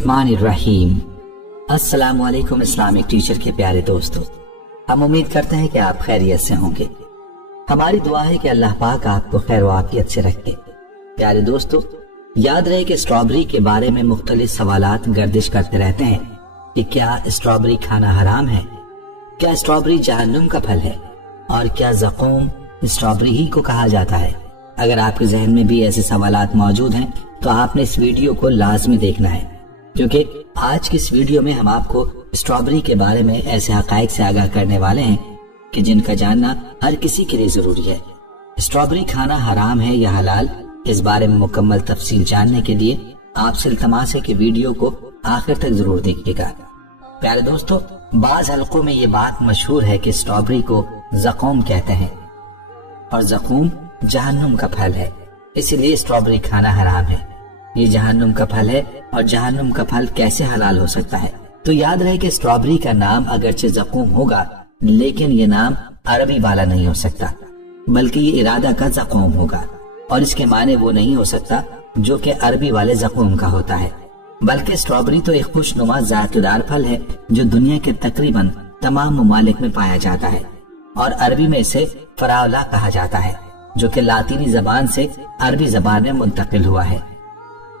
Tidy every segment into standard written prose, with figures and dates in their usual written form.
बिस्मिल्लाहिर्रहमानिर्रहीम। अस्सलामु अलैकुम इस्लामिक टीचर के प्यारे दोस्तों, हम उम्मीद करते हैं कि आप खैरियत से होंगे। हमारी दुआ है कि अल्लाह पाक आपको खैर व आफियत से रखे। प्यारे दोस्तों, याद रहे कि स्ट्रॉबेरी के बारे में मुख्तलिफ सवालात गर्दिश करते रहते हैं कि क्या स्ट्रॉबेरी खाना हराम है, क्या स्ट्रॉबेरी जहन्नुम का फल है और क्या ज़क़ूम स्ट्रॉबेरी ही को कहा जाता है। अगर आपके जहन में भी ऐसे सवालात मौजूद हैं तो आपने इस वीडियो को लाजमी देखना है, क्योंकि आज की इस वीडियो में हम आपको स्ट्रॉबेरी के बारे में ऐसे हकाइक से आगाह करने वाले हैं कि जिनका जानना हर किसी के लिए जरूरी है। स्ट्रॉबेरी खाना हराम है या हलाल, इस बारे में मुकम्मल तफसील जानने के लिए आपसे इल्तमास है कि वीडियो को आखिर तक जरूर देखिएगा। प्यारे दोस्तों, बाज हलकों में ये बात मशहूर है कि स्ट्रॉबेरी को ज़क़ूम कहते हैं और ज़क़ूम जहन्नुम का फल है, इसीलिए स्ट्रॉबेरी खाना हराम है। ये जहन्नुम का फल है और जहन्नुम का फल कैसे हलाल हो सकता है। तो याद रहे कि स्ट्रॉबेरी का नाम अगरचे ज़क़ूम होगा, लेकिन ये नाम अरबी वाला नहीं हो सकता, बल्कि ये इरादा का ज़क़ूम होगा और इसके माने वो नहीं हो सकता जो कि अरबी वाले ज़क़ूम का होता है। बल्कि स्ट्रॉबेरी तो एक खुशनुमा जायकेदार फल है जो दुनिया के तकरीबन तमाम ममालिक में पाया जाता है और अरबी में इसे फरावला कहा जाता है, जो कि लातीनी जबान से अरबी जबान में मुंतकिल हुआ है।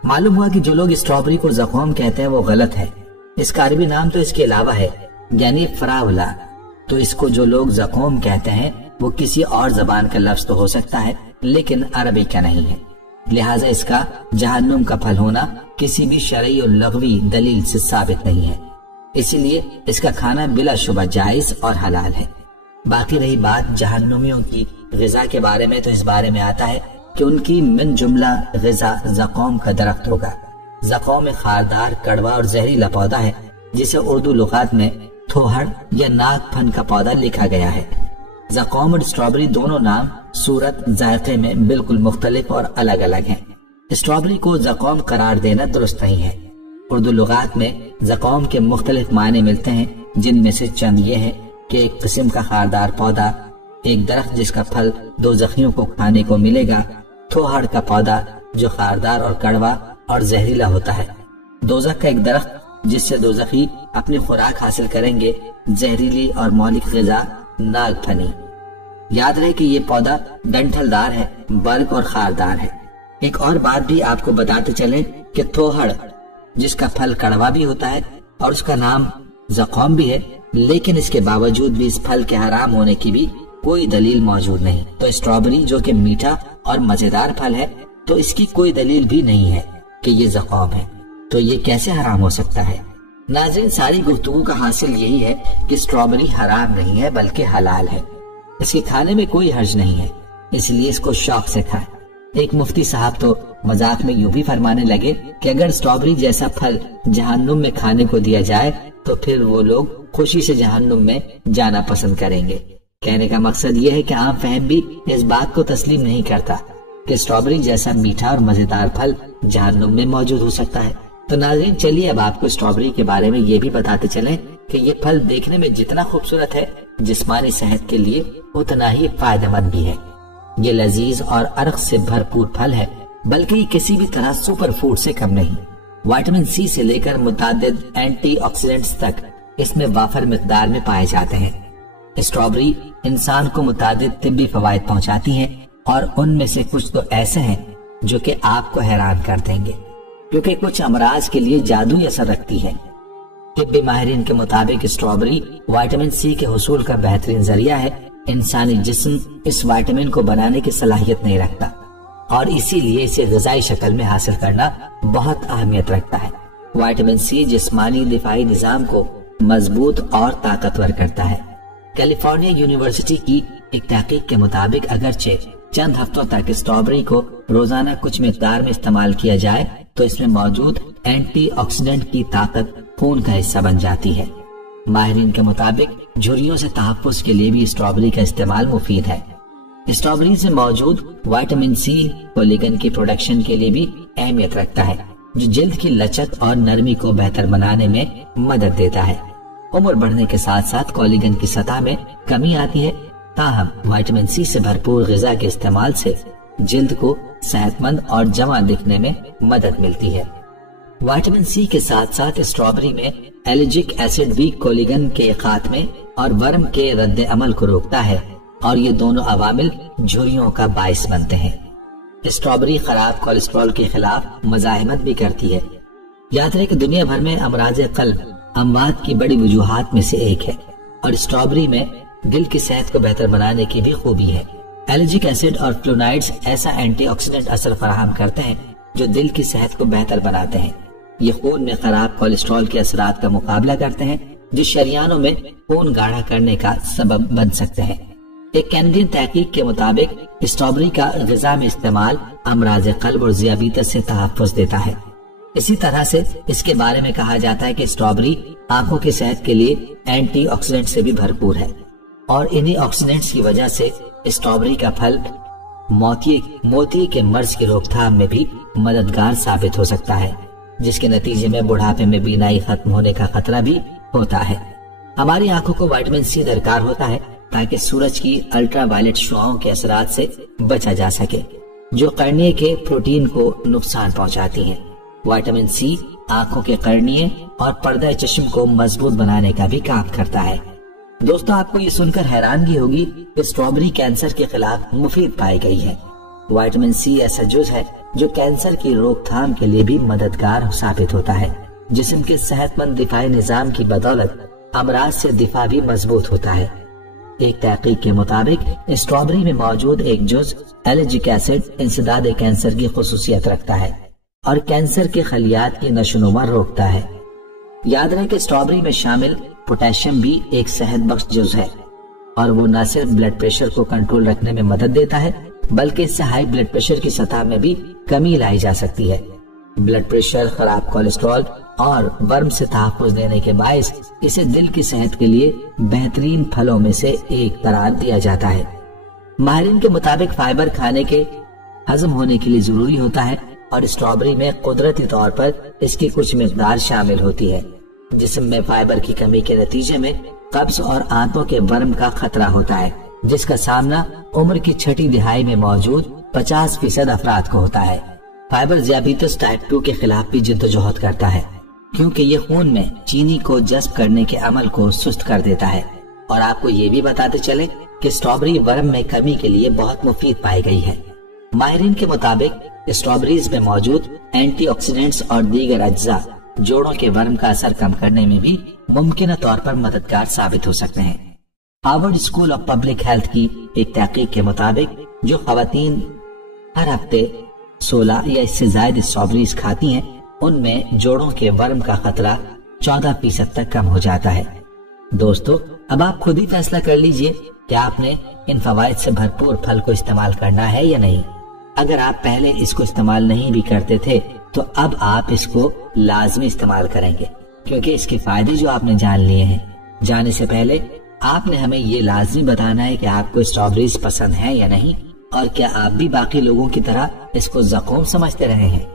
मालूम हुआ कि जो लोग स्ट्रॉबेरी को ज़क़ूम कहते हैं वो गलत है। इसका अरबी नाम तो इसके अलावा है, यानी फरावला। तो इसको जो लोग ज़क़ूम कहते हैं वो किसी और जबान का लफ्ज तो हो सकता है, लेकिन अरबी का नहीं है। लिहाजा इसका जहन्नुम का फल होना किसी भी शरई और लग़वी दलील से साबित नहीं है, इसीलिए इसका खाना बिला शुबा जायज और हलाल है। बाकी रही बात जहन्नुमियों की ग़िज़ा के बारे में, तो इस बारे में आता है कि उनकी मिन जुमला ग़िज़ा ज़क़ूम का दरख्त होगा। ज़क़ूम एक खारदार, कड़वा और जहरीला पौधा है जिसे उर्दू लुग़ात में थोहड़ या नाक फन का पौधा लिखा गया है। ज़क़ूम और स्ट्रॉबेरी दोनों नाम सूरत जायके में बिल्कुल मुख्तलिफ और अलग अलग हैं। स्ट्रॉबेरी को ज़क़ूम करार देना दुरुस्त नहीं है। उर्दू लुग़ात में ज़क़ूम के मुख्तलिफ मायने मिलते हैं, जिनमें से चंद ये हैं कि एक किस्म का खारदार पौधा, एक दरख्त जिसका फल दोज़खियों को खाने को मिलेगा, थोहड़ का पौधा जो खारदार और कड़वा और जहरीला होता है, दोज़ख का एक दरख्त जिससे दोज़खी अपनी खुराक हासिल करेंगे, जहरीली और मौलिक ग़िज़ा नागफनी। याद रहे कि ये पौधा डंठलदार है, बल्क और खारदार है। एक और बात भी आपको बताते चलें कि थोहड़ जिसका फल कड़वा भी होता है और उसका नाम ज़क़ूम भी है, लेकिन इसके बावजूद भी इस फल के हराम होने की भी कोई दलील मौजूद नहीं। तो स्ट्रॉबेरी जो कि मीठा और मजेदार फल है, तो इसकी कोई दलील भी नहीं है कि ये ज़क़ूम है, तो ये कैसे हराम हो सकता है। नाज़रीन, सारी गुफ्तगू का हासिल यही है कि स्ट्रॉबेरी हराम नहीं है बल्कि हलाल है। इसके खाने में कोई हर्ज नहीं है, इसलिए इसको शौक से खाएं। एक मुफ्ती साहब तो मजाक में यूं भी फरमाने लगे कि अगर स्ट्रॉबेरी जैसा फल जहन्नुम में खाने को दिया जाए तो फिर वो लोग खुशी से जहन्नुम में जाना पसंद करेंगे। कहने का मकसद ये है कि आम फहम भी इस बात को तस्लीम नहीं करता कि स्ट्रॉबेरी जैसा मीठा और मजेदार फल जहन्नुम में मौजूद हो सकता है। तो नाज़रीन, चलिए अब आपको स्ट्रॉबेरी के बारे में ये भी बताते चलें कि ये फल देखने में जितना खूबसूरत है, जिस्मानी सेहत के लिए उतना ही फायदेमंद भी है। ये लजीज और अर्क से भरपूर फल है, बल्कि किसी भी तरह सुपर फूड से कम नहीं। विटामिन सी से लेकर मुतअद्दिद एंटीऑक्सीडेंट्स तक इसमें वाफर मिकदार में पाए जाते हैं। स्ट्रॉबेरी इंसान को मुतअद्दिद तिब्बी फवायद पहुंचाती है और उनमें से कुछ तो ऐसे हैं जो कि आपको हैरान कर देंगे, क्योंकि कुछ अमराज के लिए जादुई असर रखती है। तिब्बी माहिरीन के मुताबिक स्ट्रॉबेरी विटामिन सी के हुसूल का बेहतरीन जरिया है। इंसानी जिस्म इस विटामिन को बनाने की सलाहियत नहीं रखता और इसीलिए इसे ग़िज़ाई शक्ल में हासिल करना बहुत अहमियत रखता है। विटामिन सी जिस्मानी दिफाई निज़ाम को मजबूत और ताकतवर करता है। कैलिफोर्निया यूनिवर्सिटी की एक तहकीक के मुताबिक अगरचे चंद हफ्तों तक स्ट्रॉबेरी को रोजाना कुछ मिकदार में इस्तेमाल किया जाए तो इसमें मौजूद एंटीऑक्सीडेंट की ताकत खून का हिस्सा बन जाती है। माहिरीन के मुताबिक झुर्रियों से तहफ़्फ़ुज़ के लिए भी स्ट्रॉबेरी का इस्तेमाल मुफीद है। स्ट्रॉबेरी से मौजूद विटामिन सी कोलेजन की प्रोडक्शन के लिए भी अहमियत रखता है, जो जल्द की लचक और नरमी को बेहतर बनाने में मदद देता है। उम्र बढ़ने के साथ साथ कोलेजन की सतह में कमी आती है, ताहम विटामिन सी से भरपूर ग़िज़ा के इस्तेमाल से जल्द को सेहतमंद और जवान दिखने में मदद मिलती है। विटामिन सी के साथ साथ स्ट्रॉबेरी में एलर्जिक एसिड भी कोलिगन के खात्मे और वर्म के रद्द अमल को रोकता है और ये दोनों अवामिल झुर्रियों का बाइस बनते हैं। स्ट्रॉबेरी खराब कोलेस्ट्रॉल के खिलाफ मज़ाहिमत भी करती है। याद रहे कि दुनिया भर में अमराज क़ल्ब अमवात की बड़ी वजूहात में से एक है और स्ट्रॉबेरी में दिल की सेहत को बेहतर बनाने की भी खूबी है। एलर्जिक एसिड और फ्लोनाइड्स ऐसा एंटीऑक्सीडेंट असर फराहम करते हैं जो दिल की सेहत को बेहतर बनाते हैं। ये खून में खराब कोलेस्ट्रॉल के असरात का मुकाबला करते हैं जो शरियानों में खून गाढ़ा करने का सबब बन सकते हैं। एक कैनेडियन तहकीक के मुताबिक स्ट्रॉबेरी का ग़िज़ा में इस्तेमाल अमराज क़ल्ब और ज़ियाबीतस से तहफ़्फ़ुज़ देता है। इसी तरह से इसके बारे में कहा जाता है कि स्ट्रॉबेरी आंखों की सेहत के लिए एंटीऑक्सीडेंट से भी भरपूर है और इन्हीं ऑक्सीडेंट्स की वजह से स्ट्रॉबेरी का फल मोतिये के मर्ज की रोकथाम में भी मददगार साबित हो सकता है, जिसके नतीजे में बुढ़ापे में बीनाई खत्म होने का खतरा भी होता है। हमारी आंखों को विटामिन सी दरकार होता है ताकि सूरज की अल्ट्रावायलेट शुआओं के असरात से बचा जा सके जो कर्निये के प्रोटीन को नुकसान पहुंचाती हैं। विटामिन सी आंखों के कर्निये और पर्दा चश्म को मजबूत बनाने का भी काम करता है। दोस्तों, आपको ये सुनकर हैरानगी होगी कि स्ट्रॉबेरी कैंसर के खिलाफ मुफीद पाई गई है। विटामिन सी ऐसा जुज़ है जो कैंसर की रोकथाम के लिए भी मददगार साबित होता है। जिस्म के सेहतमंद दिफाई निजाम की बदौलत अमराज से दिफा भी मजबूत होता है। एक तहकीक के मुताबिक स्ट्रॉबेरी में मौजूद एक जुज़ एलर्जिक एसिड इंसदाद कैंसर की खुसूसियत रखता है और कैंसर के खलियात की नशोनुमा रोकता है। याद रहे कि स्ट्रॉबेरी में शामिल पोटेशियम भी एक सेहत बख्श जुज़ है और वो न सिर्फ ब्लड प्रेशर को कंट्रोल रखने में मदद देता है बल्कि इससे हाई ब्लड प्रेशर की सतह में भी कमी लाई जा सकती है। ब्लड प्रेशर, खराब कोलेस्ट्रॉल और वर्म से तहफ़्फ़ुज़ देने के बायस इसे दिल की सेहत के लिए बेहतरीन फलों में से एक करार दिया जाता है। माहिरीन के मुताबिक फाइबर खाने के हजम होने के लिए जरूरी होता है और स्ट्रॉबेरी में कुदरती तौर पर इसकी कुछ मिकदार शामिल होती है। जिस्म में फाइबर की कमी के नतीजे में कब्ज और आंतों के वर्म का खतरा होता है, जिसका सामना उम्र की छठी दिहाई में मौजूद 50% अफराद को होता है। फाइबर ज़ियाबीतस टाइप 2 के खिलाफ भी जिद्दोजहद करता है क्योंकि ये खून में चीनी को जज्ब करने के अमल को सुस्त कर देता है। और आपको ये भी बताते चले कि स्ट्रॉबेरी वर्म में कमी के लिए बहुत मुफीद पाई गई है। माहिरीन के मुताबिक स्ट्रॉबेरीज में मौजूद एंटीऑक्सीडेंट्स और दीगर अज्जा जोड़ों के वर्म का असर कम करने में भी मुमकिन तौर पर मददगार साबित हो सकते हैं। Harvard school of public health की एक तहकीक के मुताबिक जो खवातीन हर हफ्ते 16 या इससे ज्यादा स्ट्रॉबेरीज खाती हैं, उनमें जोड़ों के वर्म का खतरा 14% तक कम हो जाता है। दोस्तों, अब आप खुद ही फैसला कर लीजिए कि आपने इन फवाइद से भरपूर फल को इस्तेमाल करना है या नहीं। अगर आप पहले इसको इस्तेमाल नहीं भी करते थे तो अब आप इसको लाजमी इस्तेमाल करेंगे क्योंकि इसके फायदे जो आपने जान लिए हैं। जाने से पहले आपने हमें ये लाजमी बताना है कि आपको स्ट्रॉबेरीज पसंद है या नहीं और क्या आप भी बाकी लोगों की तरह इसको ज़ख़ूम समझते रहे हैं।